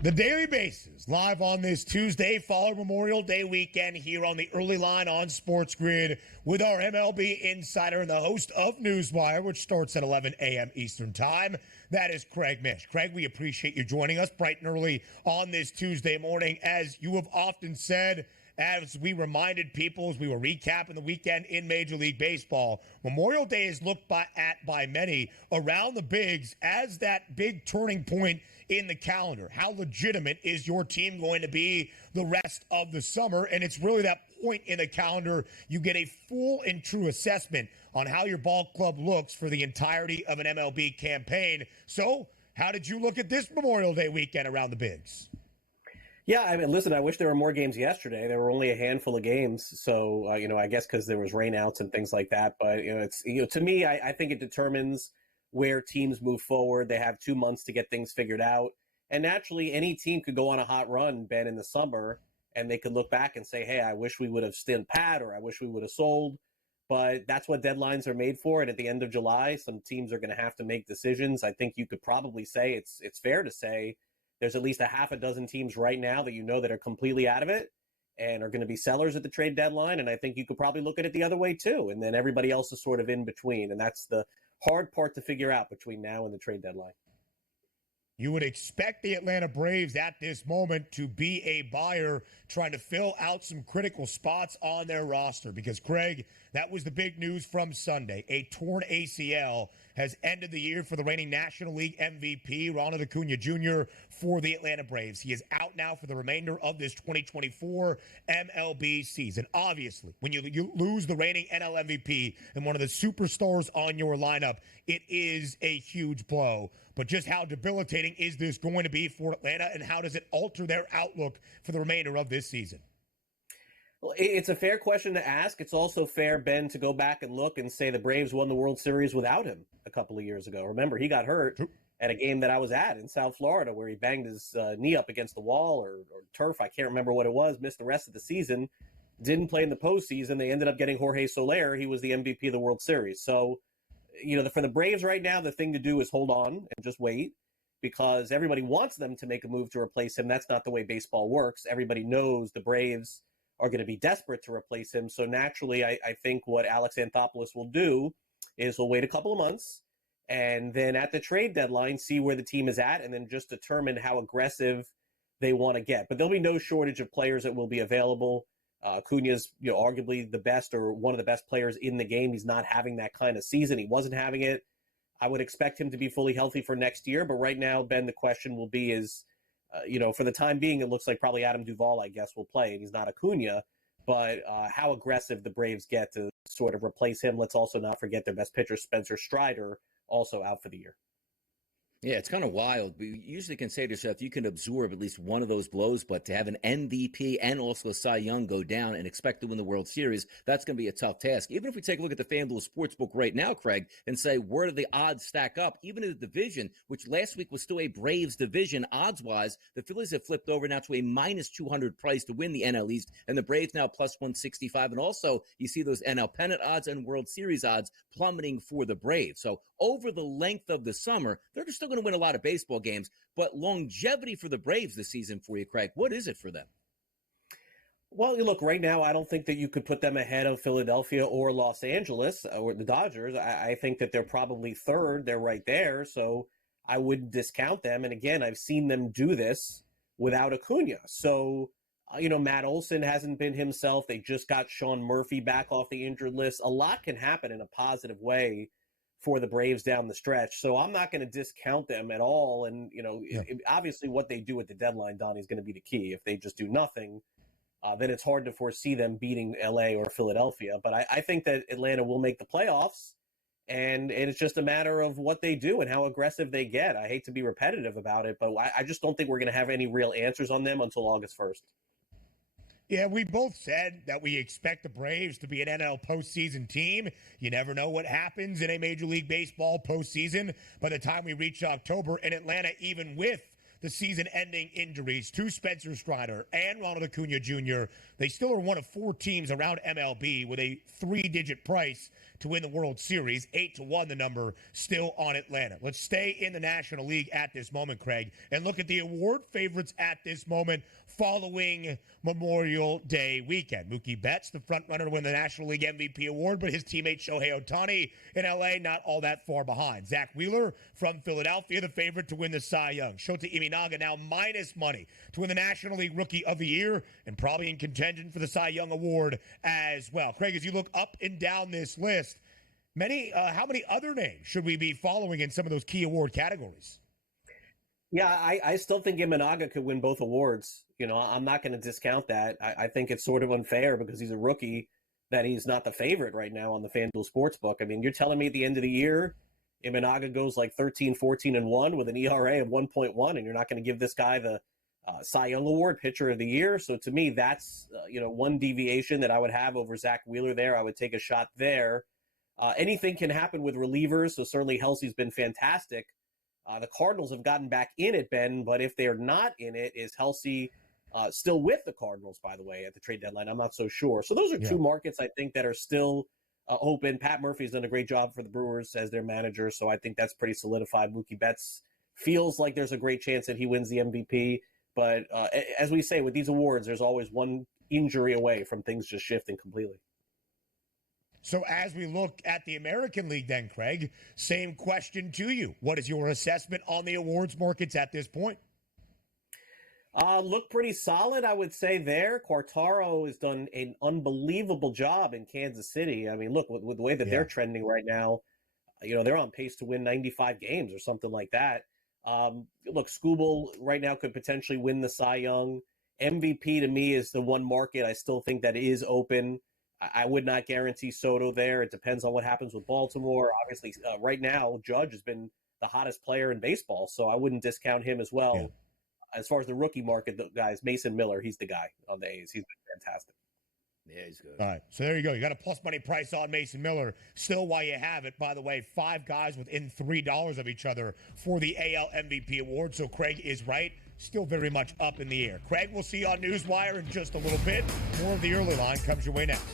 The Daily Bases, live on this Tuesday, following Memorial Day weekend here on the early line on SportsGrid with our MLB insider and the host of Newswire, which starts at 11 a.m. Eastern Time. That is Craig Mish. Craig, we appreciate you joining us bright and early on this Tuesday morning. As you have often said, as we reminded people as we were recapping the weekend in Major League Baseball, Memorial Day is looked at by many around the bigs as that big turning point in the calendar. How legitimate is your team going to be the rest of the summer? And it's really that point in the calendar you get a full and true assessment on how your ball club looks for the entirety of an MLB campaign. So how did you look at this Memorial Day weekend around the bigs? Yeah, I mean, listen, I wish there were more games yesterday. There were only a handful of games. So, I guess because there was rainouts and things like that. But, to me, I think it determines where teams move forward. They have 2 months to get things figured out. And naturally, any team could go on a hot run, Ben, in the summer, and they could look back and say, hey, I wish we would have stood pat, or I wish we would have sold. But that's what deadlines are made for. And at the end of July, some teams are going to have to make decisions. I think you could probably say it's fair to say there's at least a half a dozen teams right now that are completely out of it and are going to be sellers at the trade deadline. And I think you could probably look at it the other way too. And then everybody else is sort of in between. And that's the hard part to figure out between now and the trade deadline. You would expect the Atlanta Braves at this moment to be a buyer trying to fill out some critical spots on their roster because, Craig, that was the big news from Sunday. A torn ACL has ended the year for the reigning National League MVP, Ronald Acuña Jr., for the Atlanta Braves. He is out now for the remainder of this 2024 MLB season. Obviously, when you lose the reigning NL MVP and one of the superstars on your lineup, it is a huge blow. But just how debilitating is this going to be for Atlanta, and how does it alter their outlook for the remainder of this season? Well, it's a fair question to ask. It's also fair, Ben, to go back and look and say the Braves won the World Series without him a couple of years ago. Remember, he got hurt at a game that I was at in South Florida where he banged his knee up against the wall or turf. I can't remember what it was, missed the rest of the season, didn't play in the postseason. They ended up getting Jorge Soler. He was the MVP of the World Series. So, for the Braves right now, the thing to do is hold on and just wait because everybody wants them to make a move to replace him. That's not the way baseball works. Everybody knows the Braves are going to be desperate to replace him. So naturally, I think what Alex Anthopoulos will do is he'll wait a couple of months and then at the trade deadline, see where the team is at and then just determine how aggressive they want to get. But there'll be no shortage of players that will be available. Acuña's, arguably the best or one of the best players in the game. He's not having that kind of season. He wasn't having it. I would expect him to be fully healthy for next year. But right now, Ben, the question will be is, for the time being, it looks like probably Adam Duvall, I guess, will play. And he's not Acuna. But how aggressive the Braves get to sort of replace him. Let's also not forget their best pitcher, Spencer Strider, also out for the year. Yeah, it's kind of wild. You usually can say to yourself, you can absorb at least one of those blows, but to have an MVP and also a Cy Young go down and expect to win the World Series, that's going to be a tough task. Even if we take a look at the FanDuel Sportsbook right now, Craig, and say, where do the odds stack up? Even in the division, which last week was still a Braves division, odds-wise, the Phillies have flipped over now to a minus 200 price to win the NL East, and the Braves now plus 165. And also, you see those NL pennant odds and World Series odds plummeting for the Braves. So over the length of the summer, they're just still going to win a lot of baseball games, but longevity for the Braves this season for you, Craig, what is it for them? Well, look, right now, I don't think that you could put them ahead of Philadelphia or Los Angeles or the Dodgers. I think that they're probably third. They're right there, so I wouldn't discount them. And again, I've seen them do this without Acuna. So, Matt Olson hasn't been himself. They just got Sean Murphy back off the injured list. A lot can happen in a positive way for the Braves down the stretch. So I'm not going to discount them at all. And, obviously what they do at the deadline, Donnie, is going to be the key. If they just do nothing, then it's hard to foresee them beating LA or Philadelphia. But I think that Atlanta will make the playoffs, and it's just a matter of what they do and how aggressive they get. I hate to be repetitive about it, but I just don't think we're going to have any real answers on them until August 1st. Yeah, we both said that we expect the Braves to be an NL postseason team. You never know what happens in a Major League Baseball postseason by the time we reach October in Atlanta, even with the season-ending injuries to Spencer Strider and Ronald Acuña Jr. They still are one of four teams around MLB with a three-digit price to win the World Series. 8-1, the number still on Atlanta. Let's stay in the National League at this moment, Craig, and look at the award favorites at this moment following Memorial Day weekend. Mookie Betts, the front runner to win the National League MVP award, but his teammate Shohei Ohtani in LA not all that far behind. Zach Wheeler from Philadelphia, the favorite to win the Cy Young. Shota Imanaga now minus money to win the National League Rookie of the Year and probably in contention for the Cy Young award as well. Craig, as you look up and down this list, how many other names should we be following in some of those key award categories? Yeah, I still think Imanaga could win both awards. I'm not going to discount that. I think it's sort of unfair because he's a rookie that he's not the favorite right now on the FanDuel Sportsbook. I mean, you're telling me at the end of the year, Imanaga goes like 13, 14-1 with an ERA of 1.1, and you're not going to give this guy the Cy Young Award, Pitcher of the Year. So to me, that's one deviation that I would have over Zach Wheeler there. I would take a shot there. Anything can happen with relievers, so certainly Helsey's been fantastic. The Cardinals have gotten back in it, Ben, but if they're not in it, is Helsey still with the Cardinals, by the way, at the trade deadline? I'm not so sure. So those are two markets, I think, that are still open. Pat Murphy's done a great job for the Brewers as their manager, so I think that's pretty solidified. Mookie Betts feels like there's a great chance that he wins the MVP. But as we say, with these awards, there's always one injury away from things just shifting completely. So as we look at the American League then, Craig, same question to you. What is your assessment on the awards markets at this point? Look pretty solid, I would say there. Quartaro has done an unbelievable job in Kansas City. I mean, look, with the way that they're trending right now, they're on pace to win 95 games or something like that. Look, Skubal right now could potentially win the Cy Young. MVP to me is the one market I still think that is open. I would not guarantee Soto there. It depends on what happens with Baltimore. Obviously, right now, Judge has been the hottest player in baseball, so I wouldn't discount him as well. Yeah. As far as the rookie market, the guys, Mason Miller, he's the guy on the A's. He's been fantastic. Yeah, he's good. All right, so there you go. You got a plus money price on Mason Miller. Still, while you have it, by the way, 5 guys within $3 of each other for the AL MVP award. So Craig is right. Still very much up in the air. Craig, we'll see you on Newswire in just a little bit. More of the early line comes your way next.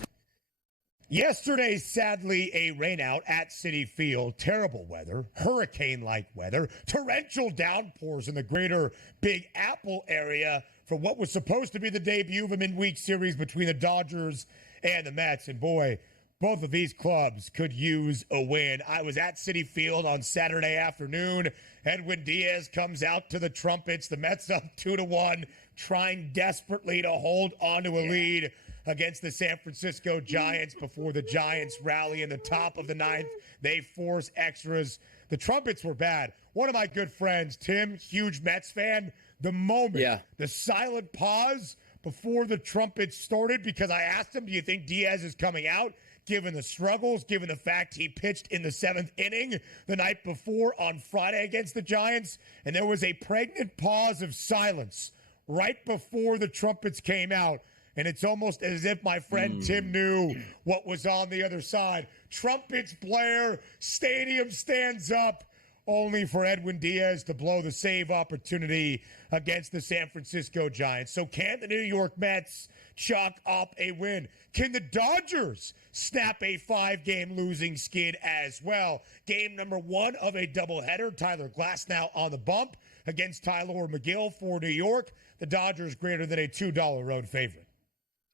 Yesterday, sadly, a rainout at Citi Field. Terrible weather, hurricane-like weather, torrential downpours in the greater Big Apple area for what was supposed to be the debut of a midweek series between the Dodgers and the Mets. And boy, both of these clubs could use a win. I was at Citi Field on Saturday afternoon. Edwin Diaz comes out to the trumpets. The Mets up 2-1, trying desperately to hold on to a lead against the San Francisco Giants before the Giants rally in the top of the 9th. They force extras. The trumpets were bad. One of my good friends, Tim, huge Mets fan, the moment, the silent pause before the trumpets started, because I asked him, do you think Diaz is coming out? Given the struggles, given the fact he pitched in the 7th inning the night before on Friday against the Giants, and there was a pregnant pause of silence right before the trumpets came out. And it's almost as if my friend Tim knew what was on the other side. Trumpets blare, stadium stands up, only for Edwin Diaz to blow the save opportunity against the San Francisco Giants. So can the New York Mets chalk up a win? Can the Dodgers snap a 5-game losing skid as well? Game number 1 of a doubleheader. Tyler Glasnow on the bump against Tyler McGill for New York. The Dodgers greater than a $2 road favorite.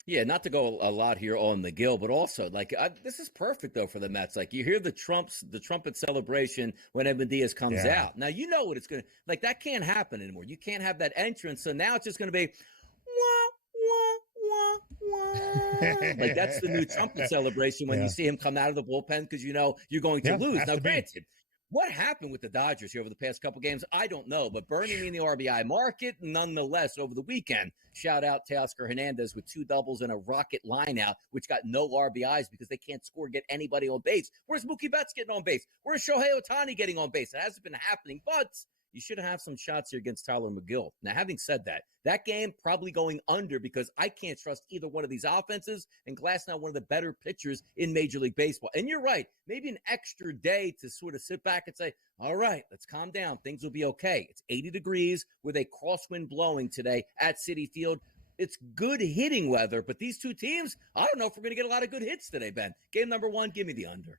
Yeah, not to go a lot here on McGill, but also, this is perfect, though, for the Mets. Like, you hear the trumpet celebration when Edwin Diaz comes out. Now, you know what it's going to, that can't happen anymore. You can't have that entrance, so now it's just going to be, wah, wah, wah, wah. That's the new trumpet celebration when you see him come out of the bullpen because you know you're going to lose. Now, granted, what happened with the Dodgers here over the past couple games, I don't know, but burning me in the RBI market, nonetheless, over the weekend. Shout out Teoscar Hernandez with 2 doubles and a rocket lineout, which got no RBIs because they can't score, get anybody on base. Where's Mookie Betts getting on base? Where's Shohei Ohtani getting on base? It hasn't been happening, but you should have some shots here against Tyler McGill. Now, having said that, that game probably going under because I can't trust either one of these offenses, and Glasnow, one of the better pitchers in Major League Baseball. And you're right, maybe an extra day to sort of sit back and say, all right, let's calm down. Things will be okay. It's 80 degrees with a crosswind blowing today at Citi Field. It's good hitting weather, but these two teams, I don't know if we're going to get a lot of good hits today, Ben. Game number 1, give me the under.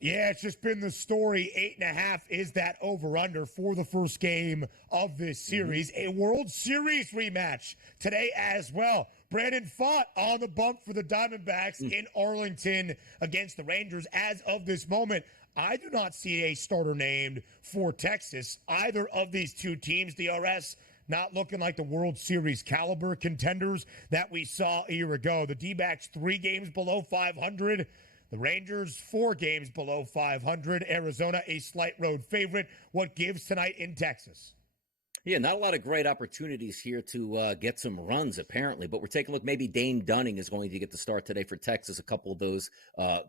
Yeah, it's just been the story. 8.5 is that over-under for the first game of this series. A World Series rematch today as well. Brandon Pfaadt on the bump for the Diamondbacks in Arlington against the Rangers. As of this moment, I do not see a starter named for Texas. Either of these two teams, DRS, not looking like the World Series caliber contenders that we saw a year ago. The D-backs 3 games below 500. The Rangers 4 games below 500. Arizona a slight road favorite. What gives tonight in Texas? Yeah, not a lot of great opportunities here to get some runs, apparently. But we're taking a look. Maybe Dane Dunning is going to get the start today for Texas. A couple of those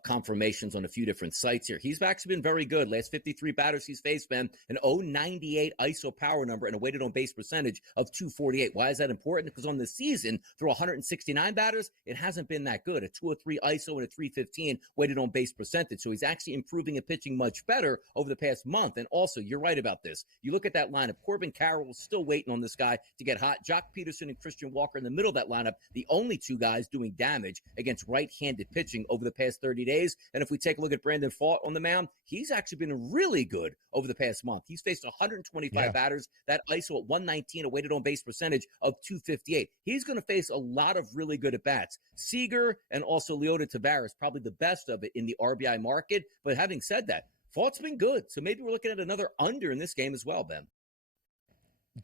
confirmations on a few different sites here. He's actually been very good. Last 53 batters he's faced, Ben, an 0.98 ISO power number and a weighted on base percentage of 248. Why is that important? Because on the season, through 169 batters, it hasn't been that good. A 203 ISO and a 315 weighted on base percentage. So he's actually improving and pitching much better over the past month. And also, you're right about this. You look at that lineup. Corbin Carroll still waiting on this guy to get hot. Jock Peterson and Christian Walker in the middle of that lineup, the only 2 guys doing damage against right-handed pitching over the past 30 days. And if we take a look at Brandon Pfaadt on the mound, he's actually been really good over the past month. He's faced 125 batters, that ISO at 119, a weighted on base percentage of 258. He's going to face a lot of really good at-bats. Seager and also Leota Tavares, probably the best of it in the RBI market. But having said that, Pfaadt's been good. So maybe we're looking at another under in this game as well, Ben.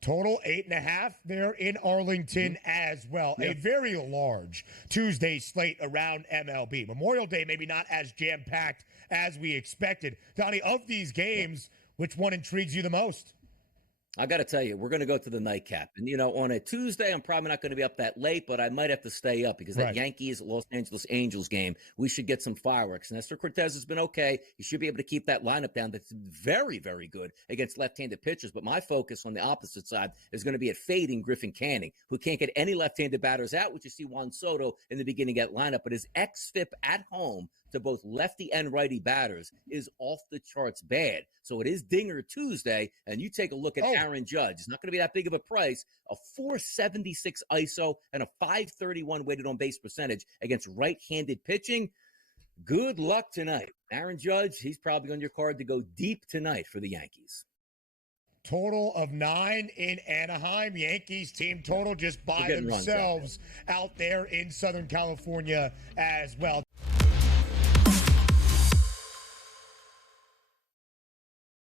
Total 8.5 there in Arlington as well. A very large Tuesday slate around MLB. Memorial Day maybe not as jam-packed as we expected. Donnie, of these games, which one intrigues you the most? I got to tell you, we're going to go to the nightcap. And, on a Tuesday, I'm probably not going to be up that late, but I might have to stay up because that Yankees-Los Angeles Angels game, we should get some fireworks. Nestor Cortez has been okay. He should be able to keep that lineup down. That's very, very good against left-handed pitchers. But my focus on the opposite side is going to be at fading Griffin Canning, who can't get any left-handed batters out, which you see Juan Soto in the beginning of that lineup. But his xFIP at home to both lefty and righty batters is off the charts bad. So it is Dinger Tuesday, and you take a look at Aaron Judge. It's not going to be that big of a price. A 476 ISO and a 531 weighted on base percentage against right-handed pitching. Good luck tonight. Aaron Judge, he's probably on your card to go deep tonight for the Yankees. Total of 9 in Anaheim. Yankees team total just by themselves out there in Southern California as well.